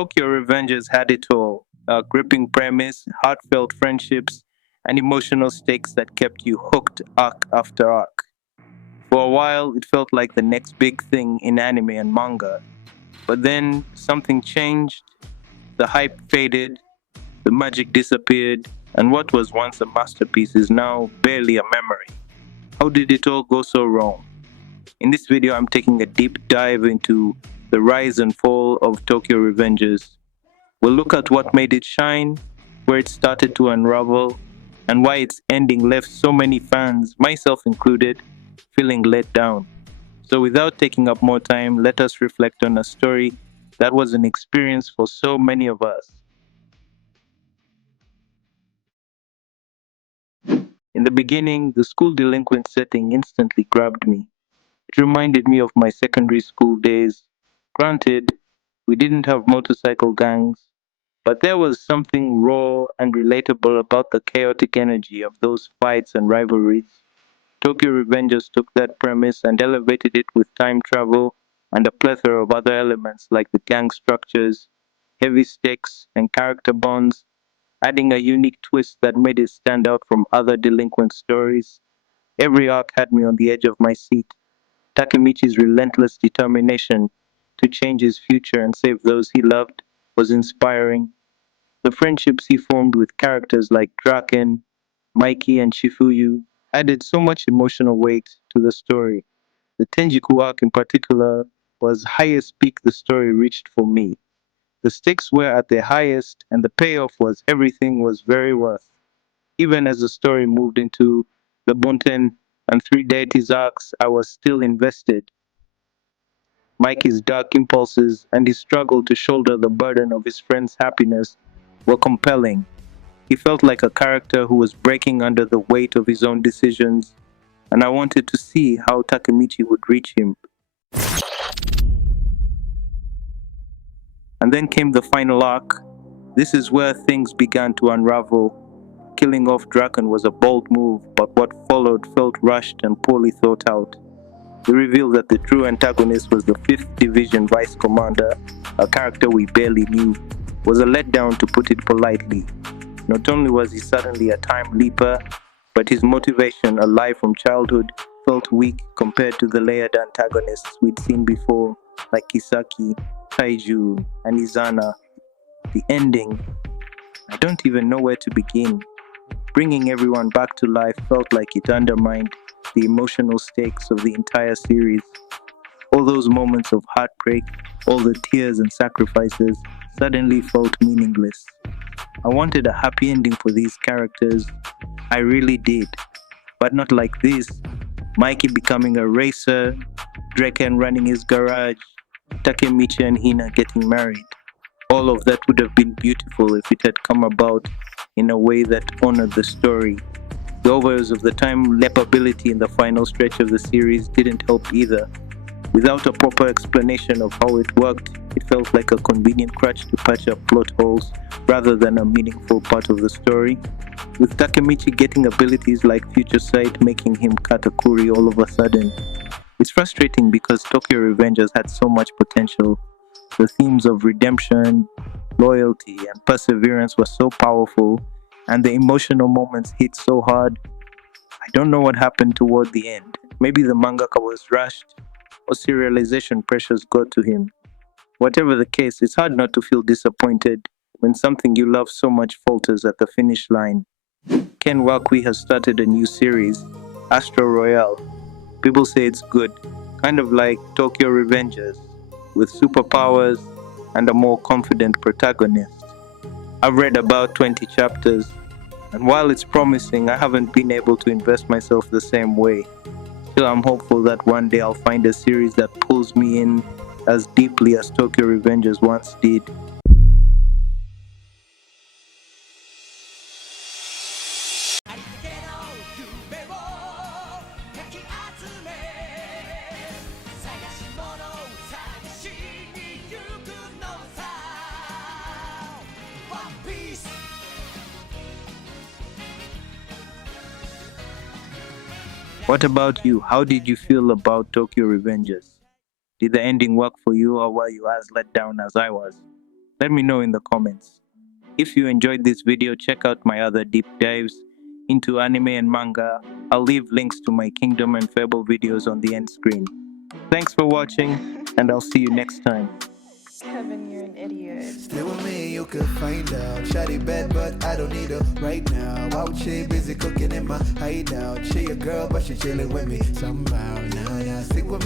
Tokyo Revengers had it all: a gripping premise, heartfelt friendships, and emotional stakes that kept you hooked arc after arc. For a while, it felt like the next big thing in anime and manga, but then something changed, the hype faded, the magic disappeared, and what was once a masterpiece is now barely a memory. How did it all go so wrong? In this video, I'm taking a deep dive into the rise and fall of Tokyo Revengers. We'll look at what made it shine, where it started to unravel, and why its ending left so many fans, myself included, feeling let down. So, without taking up more time, let us reflect on a story that was an experience for so many of us. In the beginning, the school delinquent setting instantly grabbed me. It reminded me of my secondary school days. Granted, we didn't have motorcycle gangs, but there was something raw and relatable about the chaotic energy of those fights and rivalries. Tokyo Revengers took that premise and elevated it with time travel and a plethora of other elements like the gang structures, heavy stakes, and character bonds, adding a unique twist that made it stand out from other delinquent stories. Every arc had me on the edge of my seat. Takemichi's relentless determination to change his future and save those he loved was inspiring. The friendships he formed with characters like Draken, Mikey, and Shifuyu added so much emotional weight to the story. The Tenjiku arc in particular was highest peak the story reached for me. The stakes were at their highest and the payoff was everything was very worth. Even as the story moved into the Bonten and Three Deities arcs, I was still invested. Mikey's dark impulses and his struggle to shoulder the burden of his friend's happiness were compelling. He felt like a character who was breaking under the weight of his own decisions, and I wanted to see how Takemichi would reach him. And then came the final arc. This is where things began to unravel. Killing off Draken was a bold move, but what followed felt rushed and poorly thought out. The reveal that the true antagonist was the 5th Division Vice Commander, a character we barely knew, was a letdown to put it politely. Not only was he suddenly a time leaper, but his motivation, alive from childhood, felt weak compared to the layered antagonists we'd seen before, like Kisaki, Kaiju, and Izana. The ending, I don't even know where to begin. Bringing everyone back to life felt like it undermined the emotional stakes of the entire series. All those moments of heartbreak, all the tears and sacrifices, suddenly felt meaningless. I wanted a happy ending for these characters. I really did. But not like this. Mikey becoming a racer, Draken running his garage, Takemichi and Hina getting married. All of that would have been beautiful if it had come about in a way that honored the story. The overs of the time leapability in the final stretch of the series didn't help either. Without a proper explanation of how it worked, it felt like a convenient crutch to patch up plot holes rather than a meaningful part of the story. With Takemichi getting abilities like Future Sight making him Katakuri all of a sudden. It's frustrating because Tokyo Revengers had so much potential. The themes of redemption, loyalty, and perseverance were so powerful, and the emotional moments hit so hard. I don't know what happened toward the end. Maybe the mangaka was rushed, or serialization pressures got to him. Whatever the case, it's hard not to feel disappointed when something you love so much falters at the finish line. Ken Wakui has started a new series, Astro Royale. People say it's good, kind of like Tokyo Revengers, with superpowers and a more confident protagonist. I've read about 20 chapters, and while it's promising, I haven't been able to invest myself the same way. Still, I'm hopeful that one day I'll find a series that pulls me in as deeply as Tokyo Revengers once did. What about you? How did you feel about Tokyo Revengers? Did the ending work for you, or were you as let down as I was? Let me know in the comments. If you enjoyed this video, check out my other deep dives into anime and manga. I'll leave links to my Kingdom and Fable videos on the end screen. Thanks for watching, and I'll see you next time. Kevin, you're an idiot. Stay with me, you can find out. Shawty bad, but I don't need her right now. Out she busy cooking in my hideout. She a girl, but she chilling with me somehow. Nah, nah, stick with me.